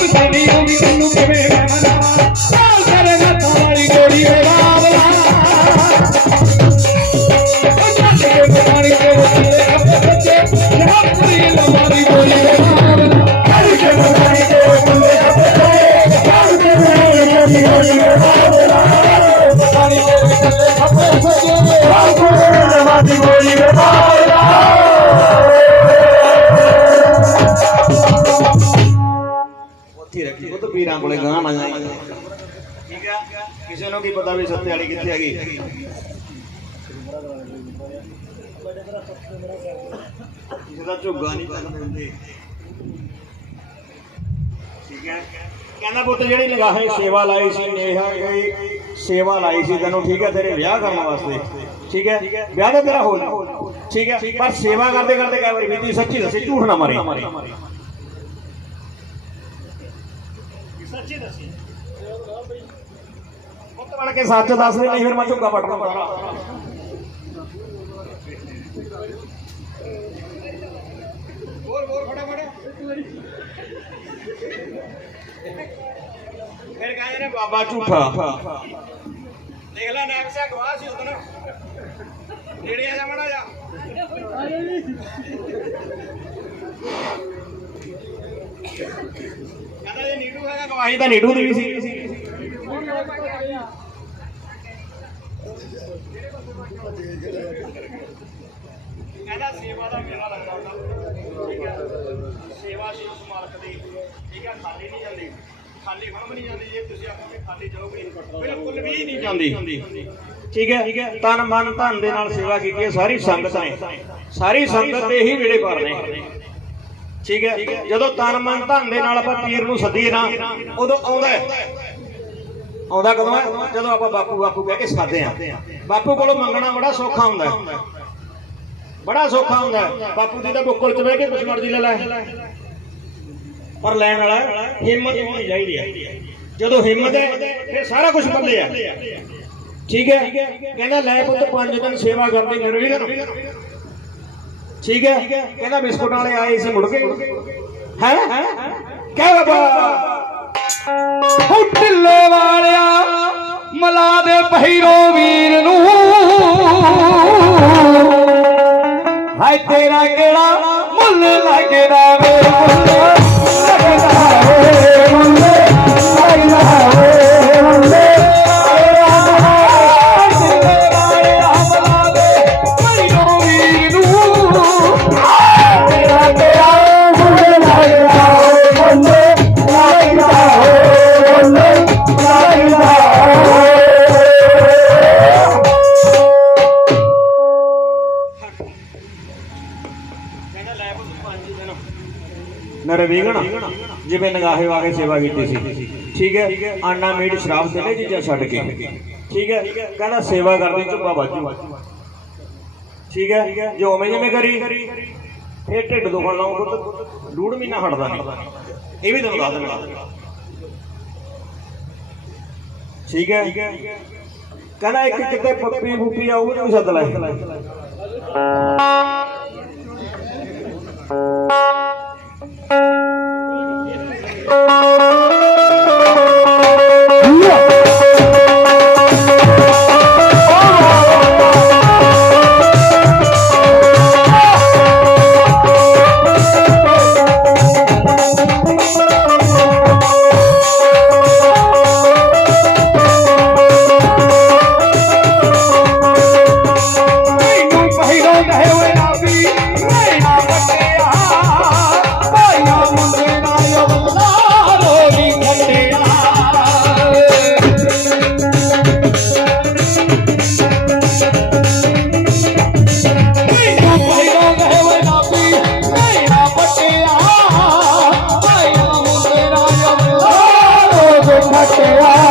ਰੱਬ ਤੇਰੀ ਹੋਗੀ ਤੈਨੂੰ ਕਿਵੇਂ ਮੰਨਣਾ ਸਾਲ ਕਰੇ ਨਾ ਵਾਲੀ ਗੋਰੀ ਵੇ ਬਾਬਲਾ ਉਹ ਜੱਟ ਕੇ ਪਾਣੀ ਤੇ ਰੋਲੇ ਰੱਬ ਸੱਚੇ। ਰੱਬ ਪੂਰੀ ਲੰਮਾਰੀ ਗੋਰੀ ਵੇ ਬਾਬਲਾ ਹਰ ਕੇ ਪਾਣੀ ਤੇ ਰੋਲੇ ਰੱਬ ਸੱਚੇ। ਰੱਬ ਪੂਰੀ ਗੋਰੀ ਵੇ ਬਾਬਲਾ ਪਾਣੀ ਤੇ ਰੋਲੇ ਰੱਬ ਸੱਚੇ। ਰੱਬ ਪੂਰੀ ਲੰਮਾਰੀ ਗੋਰੀ ਵੇ ਬਾਬਲਾ ਉੱਥੇ ਰੱਖੀ ਉਹ ਤਾਂ ਪੀਰਾਂ ਕੋਲੇ ਗਾਂ ਨਾ ਜਾਈ। ਠੀਕ ਆ? ਕਿਸੇ ਨੂੰ ਕੀ ਪਤਾ ਵੀ ਸੱਤੇ ਵਾਲੀ ਕਿੱਥੇ ਹੈਗੀ? ਕਿਸੇ ਦਾ ਝੁੱਗਾ ਨਹੀਂ ਪੈਣ ਦਿੰਦੇ ਠੀਕ ਹੈ ਕਹਿੰਦਾ ਪੁੱਤ, ਜਿਹੜੀ ਨਿਗਾਹੇ ਸੇਵਾ ਲਾਈ ਸੀ, ਨੇਹਾ ਇਹ ਸੇਵਾ ਲਾਈ ਸੀ ਤੈਨੂੰ, ਠੀਕ ਹੈ ਤੇਰੇ ਵਿਆਹ ਕਰਨ ਵਾਸਤੇ। ਠੀਕ ਹੈ ਵਿਆਹ ਤਾਂ ਤੇਰਾ ਹੋ ਜਾਊ। ਠੀਕ ਹੈ ਪਰ ਸੇਵਾ ਕਰਦੇ ਕਰਦੇ ਕਈ ਵਾਰੀ ਬੀਤੀ ਸੱਚੀ ਦੱਸੇ ਝੂਠ ਨਾ ਮਾਰੀ। ਸੱਚੀ ਦੱਸੀ। ਪੁੱਤ ਬਣ ਕੇ ਸੱਚ ਦੱਸ ਦੇ ਨਹੀਂ ਫਿਰ ਮੈਂ ਝੁੱਗਾ ਪੱਟ ਦੂੰ ਸਾਰਾ ਹੋਰ ਹੋਰ ਫੜਾ ਫੜਾ ਫਿਰ ਕਹਿੰਦੇ ਨੇ ਬਾਬਾ ਝੂਠਾ। ਦੇਖ ਲੈ ਨਾਮ ਸਿਆ ਗਵਾਹ ਸੀ ਉਦੋਂ। ਨੇੜੇ ਆ ਜਾ ਮੜਾ ਜਾ ਕਹਿੰਦਾ ਜੇ ਨੀਡੂ ਹੈਗਾ, ਗਵਾਹੀ ਤਾਂ ਨੀਡੂ ਦੀ ਵੀ ਸੀ। ਕਹਿੰਦਾ ਸੇਵਾ ਦਾ ਮੇਰਾ ਲੱਗਾ ਹੁੰਦਾ। ਠੀਕ ਹੈ। ਸੇਵਾ ਸੀ ਮਾਲਕ ਦੀ। ਠੀਕ ਹੈ, ਖਾਲੀ ਨਹੀਂ ਜਾਂਦੀ। ਖਾਲੀ ਹੁਣ ਵੀ ਨਹੀਂ ਜਾਂਦੀ, ਜੇ ਤੁਸੀਂ ਆਖੋਗੇ ਖਾਲੀ ਜਾਓਗੇ ਬਿਲਕੁਲ ਵੀ ਨਹੀਂ ਜਾਂਦੀ। ਠੀਕ ਹੈ ਤਨ ਮਨ, ਧਨ ਦੇ ਨਾਲ ਸੇਵਾ ਕੀਤੀ ਹੈ, ਸਾਰੀ ਸੰਗਤ ਨੇ। ਸਾਰੀ ਸੰਗਤ ਦੇ ਹੀ ਵੇੜੇ ਪਰ ਨੇ। ਠੀਕ ਹੈ? ਜਦੋਂ ਤਨ ਮਨ ਧਨ ਦੇ ਨਾਲ ਆਪਾਂ ਪੀਰ ਨੂੰ ਸੱਦੀਏ ਨਾ, ਉਦੋਂ ਆਉਂਦਾ ਆਉਂਦਾ ਕਦੋਂ ਹੈ? ਜਦੋਂ ਆਪਾਂ ਬਾਪੂ ਬਾਪੂ ਕਹਿ ਕੇ ਸੱਦਦੇ ਆ ਬਾਪੂ ਕੋਲੋਂ ਮੰਗਣਾ ਬੜਾ ਸੌਖਾ ਹੁੰਦਾ ਬੜਾ ਸੌਖਾ ਹੁੰਦਾ ਬਾਪੂ ਜੀ ਦਾ ਬੁੱਕਲ ਚ ਬਹਿ ਕੇ ਕੁਛ ਮਰਜ਼ੀ ਲੈ ਲੈ। ਪਰ ਲੈਣ ਵਾਲਾ ਹਿੰਮਤ ਹੋਣੀ ਚਾਹੀਦੀ ਹੈ। ਜਦੋਂ ਹਿੰਮਤ ਹੈ, ਫਿਰ ਸਾਰਾ ਕੁਝ ਬੱਲੇ ਆ। ਠੀਕ ਹੈ? ਕਹਿੰਦਾ ਲੈ ਪੁੱਤ, ਪੰਜ ਦਿਨ ਸੇਵਾ ਕਰਦੇ ਨਿਰਵਿਘਨ ਠੀਕ ਹੈ ਕਹਿੰਦਾ ਬਿਸਕੁਟ ਵਾਲੇ ਆਏ ਸੀ ਮੁੜ ਕੇ ਹੈ ਕਹਿ ਬਾਬਾ ਉਹ ਢਿੱਲੇ ਵਾਲਿਆ ਮਲਾ ਦੇ ਪਹਿਰੋ ਵੀਰ ਨੂੰ ਹਾਏ ਤੇਰਾ ਕਿਹੜਾ ਮੁੱਲ ਲੱਗਦਾ ਵੇ ਮੁੱਲ ਲੱਗਦਾ ਵੇ ਮੁੱਲ ਲੱਗਦਾ ਵੇ ਨਿਰਵਿਘਨ ਜਿਵੇਂ ਨਗਾਹੇ ਵਾਗੇ ਸੇਵਾ ਕੀਤੀ ਸੀ। ਠੀਕ ਹੈ? ਆਨਾ ਮੀਟ ਸ਼ਰਾਬ ਤੇ ਚੀਜ਼ਾਂ ਛੱਡ ਕੇ। ਠੀਕ ਹੈ? ਕਹਿੰਦਾ ਸੇਵਾ ਕਰਦੀ ਝੁੱਗਾ ਬਾਜੂ ਠੀਕ ਹੈ? ਜੋ ਉਵੇਂ ਜਿਵੇਂ ਕਰੀ, ਫਿਰ ਢਿੱਡ ਦੁਖਣ ਲਾਉਂ ਪੁੱਤ। ਡੂੜ ਮਹੀਨਾ ਹਟਦਾ ਨਹੀਂ। ਇਹ ਵੀ ਤੈਨੂੰ ਦੱਸ ਦਿੰਦਾ। ਠੀਕ ਹੈ? ਕਹਿੰਦਾ ਇੱਕ ਕਿਤੇ ਪੱਪੀ ਫੁੱਪੀ ਆਊਗੀ ਤੂੰ ਸੱਦ ਲੈ। ਰੋਲੀ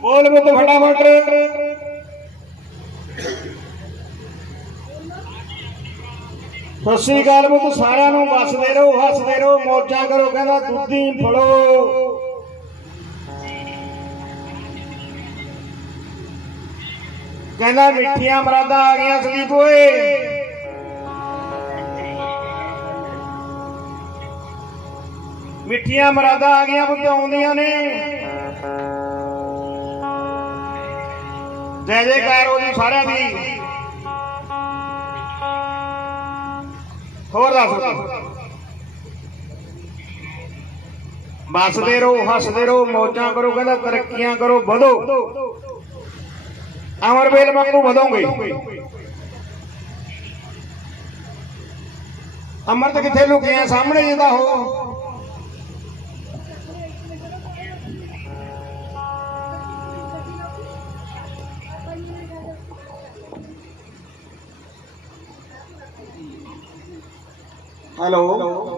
ਬੋਲ ਬੁੱਤ ਫਟਾਫਟ। ਸਤਿ ਸ੍ਰੀ ਅਕਾਲ ਬੁੱਤ, ਸਾਰਿਆਂ ਨੂੰ ਵਸਦੇ ਰਹੋ, ਹੱਸਦੇ ਰਹੋ, ਮੋਜਾ ਕਰੋ, ਕਹਿੰਦਾ ਦੁੱਧੀ ਫੜੋ। ਕਹਿੰਦਾ ਮਿੱਠੀਆਂ ਮਰਾਦਾ ਆ ਗਈਆਂ ਸਲੀਪ ਓਏ। ਮਿੱਠੀਆਂ ਮਰਾਦਾਂ ਆ ਗਈਆਂ ਪੁੱਤ ਆਉਂਦੀਆਂ ਨੇ। ਜੈ ਜੈਕਾਰ ਹੋ ਸਾਰਿਆਂ ਦੀ। ਹੋਰ ਦੱਸੋ। ਬਸਦੇ ਰਹੋ, ਹੱਸਦੇ ਰਹੋ, ਮੌਜਾਂ ਕਰੋ ਕਹਿੰਦਾ ਤਰੱਕੀਆਂ ਕਰੋ, ਵਧੋ। ਅਮਰਵੇਲ ਵਾਂਗੂ ਵਧੋਗੇ। ਅਮਰਤ ਕਿੱਥੇ ਲੁਕਿਆ? ਸਾਹਮਣੇ ਜਿਹਦਾ ਹੋ। Hello. Hello.